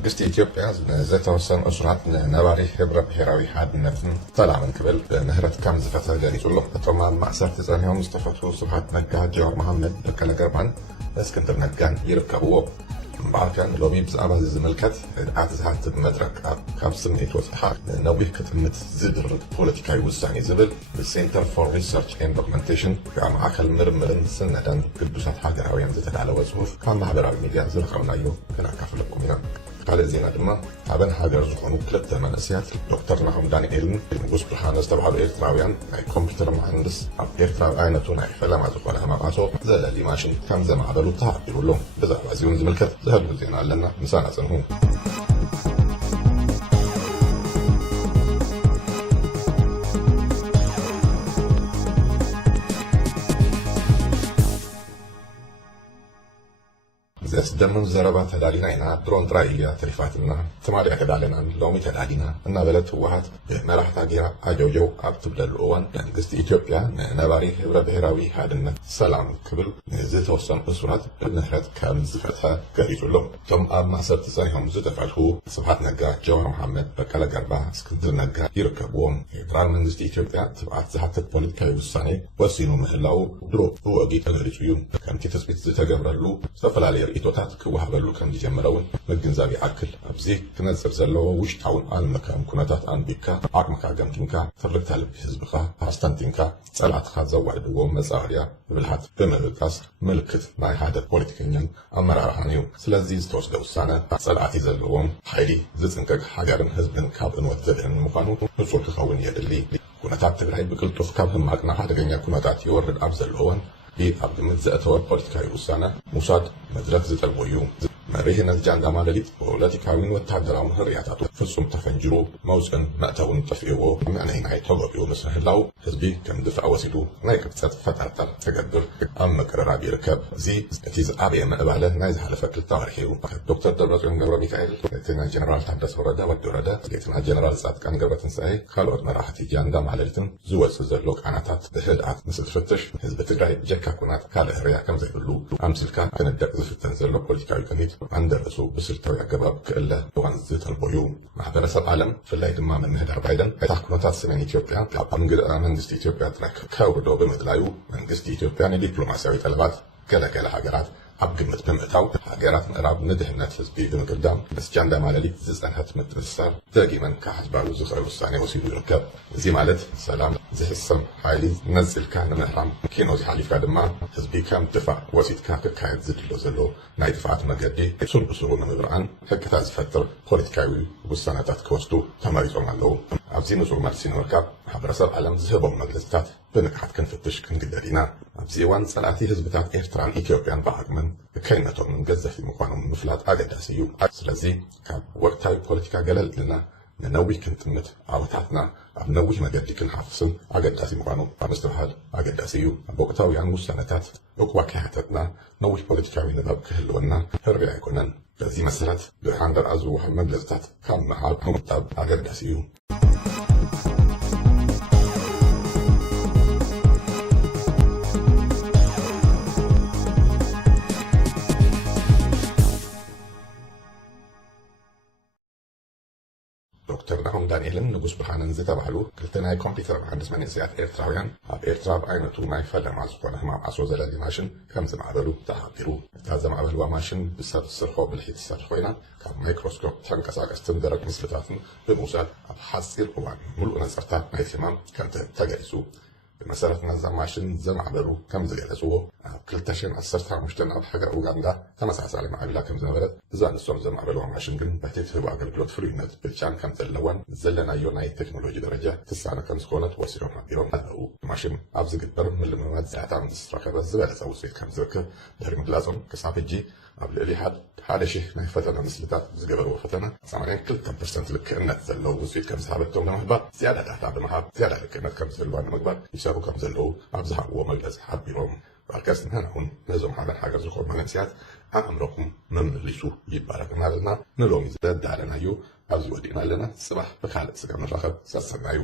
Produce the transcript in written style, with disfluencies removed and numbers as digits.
መንግስቲ ኢትዮጵያ ዝተወሰኑ እሱራት ንነባሪ ብሄራዊ ሓድነትን ሰላምን ክብል ብምህረት ከም ዝፈትሐ ገሊጹሎ እቶም ማእሰርቲ ጸኒሖም ዝተፈትሑ ስብሓት መሓመድ ግርባን እስክንድር ነጋን ይርከቡዎም እምበኣርከ ሎሚ ብዛዕባ'ዚ ዝምልከት ህድኣት ዝሓትት መድረኸ ካብ ስምዒት ወጽሓ ንነዊሕ ክትጥምት ዝድርኽ ፖለቲካዊ ውሳኔ ዝብል ብCenter for Research and Documentation ማእከል ምርምርን ስነዳን ቅዱሳት ሃገራውያን ዝተዳለወ ጽሑፍ ካብ ማሕበራዊ ሚድያ ዝረኸብናዮ ክነካፍለኩም ኢና። ካልእ ዜና ድማ አበን ሀገር ዝኾኑ ክልተ መንእስያት ዶክተር ንነዊሕ ዳንኤልን ንጉስ ብርሃነ ዝተባሃሉ ኤርትራውያን ናይ ኮምፒውተር መሃንድስ ኣብ ኤርትራ ዓይነቱ ናይ ፈለማ ዝኾነ ህማማቶ ዘለሊ ማሽን ከም ዘማዕበሉ ተሓቢሩ'ሎ ብዛዕባ'ዚ'ውን ዝምልከት ዝህሉ ዜና ኣለና ምሳና ጽንሑ። ደምን ዘረባ ተዳሊና ኢና ድሮን ጥራይያ ተሪፋትና ተማሪያ ከዳለና ሎሚ ተዳሊና እና በለት ህወሓት በመራሕታ ጌራ አጀውጀው ኣብ ትብለሉ እዋን መንግስቲ ኢትዮጵያ ንነባሪ ብሄራዊ ሓድነት ሰላም ክብል ዝተወሰኑ እሱራት ብምህረት ከም ዝፈትሐ ገሊጹሎ እቶም ኣብ ማእሰርቲ ጸኒሖም ዝተፈትሑ ስብሓት ነጋ፣ መሓመድ፣ በቀለ ገርባ፣ እስክንድር ነጋ ይርከቡዎም። ፌደራል መንግስቲ ኢትዮጵያ ትብዓት ዝሓትት ፖለቲካዊ ውሳኔ ወሲኑ ምህላው ድሮ ብወጊ ተገሊጹ እዩ። ከምቲ ትጽቢት ዝተገብረሉ ዝተፈላለዩ ርእይቶታት ክወሃበሉ ከም ዝጀመረውን ምግንዛብ ይዓክል። ኣብዚ ክነጽር ዘለዎ ውሽጣውን ኣልመካም ኩነታት አንቢካ ዓቅምካ ገምኪምካ ትርክታ ልቢ ህዝብካ ኣስተንቲንካ ጸላእትካ ዘዋድድዎ መጻወርያ ብልሃት ብምብቃስ ምልክት ናይ ሓደ ፖለቲከኛን ኣመራርሓን እዩ። ስለዚ ዝተወስደ ውሳነ ጸላእቲ ዘለዎም ሓይሊ ዝጽንቀቅ ሃገርን ህዝብን ካብ እንወት ዘድህን ምዃኑ ንጹር ክኸውን የድሊ። ኩነታት ትግራይ ብቅልጡፍ ካብ ህማቅና ሓደገኛ ኩነታት ይወርድ ኣብ ዘለዎን ኣብ ግምት ዘእተወ ፖለቲካዊ ውሳነ ሙሳድ መድረክ ዝጠልቦ እዩ። መሪሕነት ጃንዳ ማለሊት ፖለቲካዊን ወታደራውን ህርያታቱ ፍጹም ተፈንጅሩ መውፅን መእተውን ጠፊእዎ መዕነይናይ ተጎቢኡ ምስ ምህላው ህዝቢ ከም ድፍዕ ወሲዱ ናይ ቅብፀት ፈጠርጠር ተገብር ኣብ መቀረራብ ይርከብ። እዚ እቲ ዝዓበየ ምዕባለ ናይ ዝሓለፈ ክልተ ወርሒ እዩ። ዶክተር ደብረጽዮን ገብረ ሚካኤል፣ ሌተናንት ጀነራል ታደሰ ወረደ ወዲ ወረደ፣ ሌተናንት ጀነራል ጻድቃን ገብረትንሳኤ ካልኦት መራሕቲ ጃንዳ ማለሊትን ዝወፅእ ዘሎ ቃናታት ብህድኣት ምስ ትፍትሽ ህዝቢ ትግራይ ጀካ ኩናት ካልእ ህርያ ከም ዘይብሉ ኣምሲልካ ክንደቅ ዝፍተን ዘሎ ፖለቲካዊ ቅኒት አንደረሱ ብስልታዊ አገባብ ክእለ እዋን ዝተልቦዩ ማሕበረሰብ ዓለም ፍላይ ድማ መምህዳር ባይደን እታ ኩነታት ሰሜን ኢትዮጵያ ኣብ መንግስቲ ኢትዮጵያ ጥራይ ከውርዶ ብምድላዩ መንግስቲ ኢትዮጵያ ንዲፕሎማሲያዊ ጠለባት ገለገለ ሃገራት ኣብ ግምት ብምእታው ሃገራት ምዕራብ ንድህነት ህዝቢ ብምቅዳም ምስ ጃንዳ ማለሊት ዝጸንሐት ምትእስሳር ደጊመን ካሕዝባሉ ዝኽእል ውሳኔ ወሲዱ ይርከብ። እዚ ማለት ሰላም ዝሕሰም ሓይሊ ነፂልካ ንምሕራም ኪኖ ዝሓሊፍካ ድማ ህዝቢ ከም ድፋዕ ወሲድካ ክካየድ ዝድሎ ዘሎ ናይ ጥፍዓት መገዲ ሱርብሱሩ ንምብርኣን ሕግታት ዝፈጥር ፖለቲካዊ ውሳነታት ክወስዱ ተመሪጾም ኣለዉ። ኣብዚ ንጹር መልሲ ንምርካብ ማሕበረሰብ ዓለም ዝህቦም መግለጽታት ብንቅሓት ክንፍትሽ ክንግደድ ኢና። ኣብዚ እዋን ጸላእቲ ህዝብታት ኤርትራን ኢትዮጵያን ብዓቅምን ብከይነቶምን ገዘፊ ምዃኖም ምፍላጥ ኣገዳሲ እዩ። ስለዚ ካብ ወቅታዊ ፖለቲካ ገለል ኢልና ንነዊሕ ክንጥምት ዓወታትና ኣብ ነዊሕ መገዲ ክንሓፍስን ኣገዳሲ ምዃኑ ኣብ ምስትውሃድ ኣገዳሲ እዩ። ኣብ ወቅታውያን ውሳነታት ዕቁባ ከይሓተትና ነዊሕ ፖለቲካዊ ንባብ ክህልወና ህርያ ኣይኮነን። በዚ መሰረት ብሓንደር ዝወሃብ መግለጽታት ካብ መዓብ ምጣብ ኣገዳሲ እዩ። ዶክተር ንነዊሕ ዳንኤልን ንጉስ ብርሃነን ዝተባሃሉ ክልተ ናይ ኮምፒውተር መሃንድስ መንእስያት ኤርትራውያን ኣብ ኤርትራ ብዓይነቱ ናይ ፈለማ ዝኾነ ህማም ዓሶ ዘለሊ ማሽን ከም ዝማዕበሉ ተሓቢሩ። እታ ዘማዕበልዋ ማሽን ብሰብ ዝስርሖ ብልሒት ዝሰርሕ ኮይና ካብ ማይክሮስኮፕ ተንቀሳቀስትን ደረቅ ምስልታትን ብምውሳድ ኣብ ሓፂር እዋን ሙሉእ ነፀርታት ናይቲ ህማም ከም ተገሊጹ። ብመሰረት ናዛ ማሽን ዘማዕበሉ ከም ዝገለጽዎ ኣብ 2015 ኣብ ሃገር ኡጋንዳ ተመሳሳሊ ማዕበላ ከም ዝነበረት እዛ ንሶም ዘማዕበልዋ ማሽን ግን በቲ ትህቦ ኣገልግሎት ፍሉይነት ብልጫን ከም ዘለወን ዘለናዮ ናይ ቴክኖሎጂ ደረጃ ትሳነ ከም ዝኾነት ወሲዶም ሓቢሮም ኣለዉ። ማሽን ኣብ ዝግበር ምልምማድ ዛታ ምስ ረኸበ ዝበለጸ ውፅኢት ከም ዝርከብ ድሕሪ ምግላጾም ክሳብ ሕጂ ኣብ ልዕሊ 1,000 ናይ ፈተና ምስልታት ዝገበርዎ ፈተና 82% ልክዕነት ዘለዎ ውፅኢት ከም ዝሃበቶም ንምሕባር ዝያዳ ዳታ ብምሃብ ዝያዳ ልክዕነት ከም ዘለዋ ንምግባር ይሰሩ ከም ዘለዉ ኣብ ዝሃብዎ መግለፂ ሓቢሮም። ባርከስ ንሕና እውን ነዞም ሃገር ዝኾኑ መንእስያት ኣእምሮኩም መምልሱ ይባረክ እናበልና ንሎሚ ዘዳለናዩ ኣብዚ ወዲእና ኣለና። ጽባሕ ብካልእ ስጋ ንራኸብ ሰሰናዩ።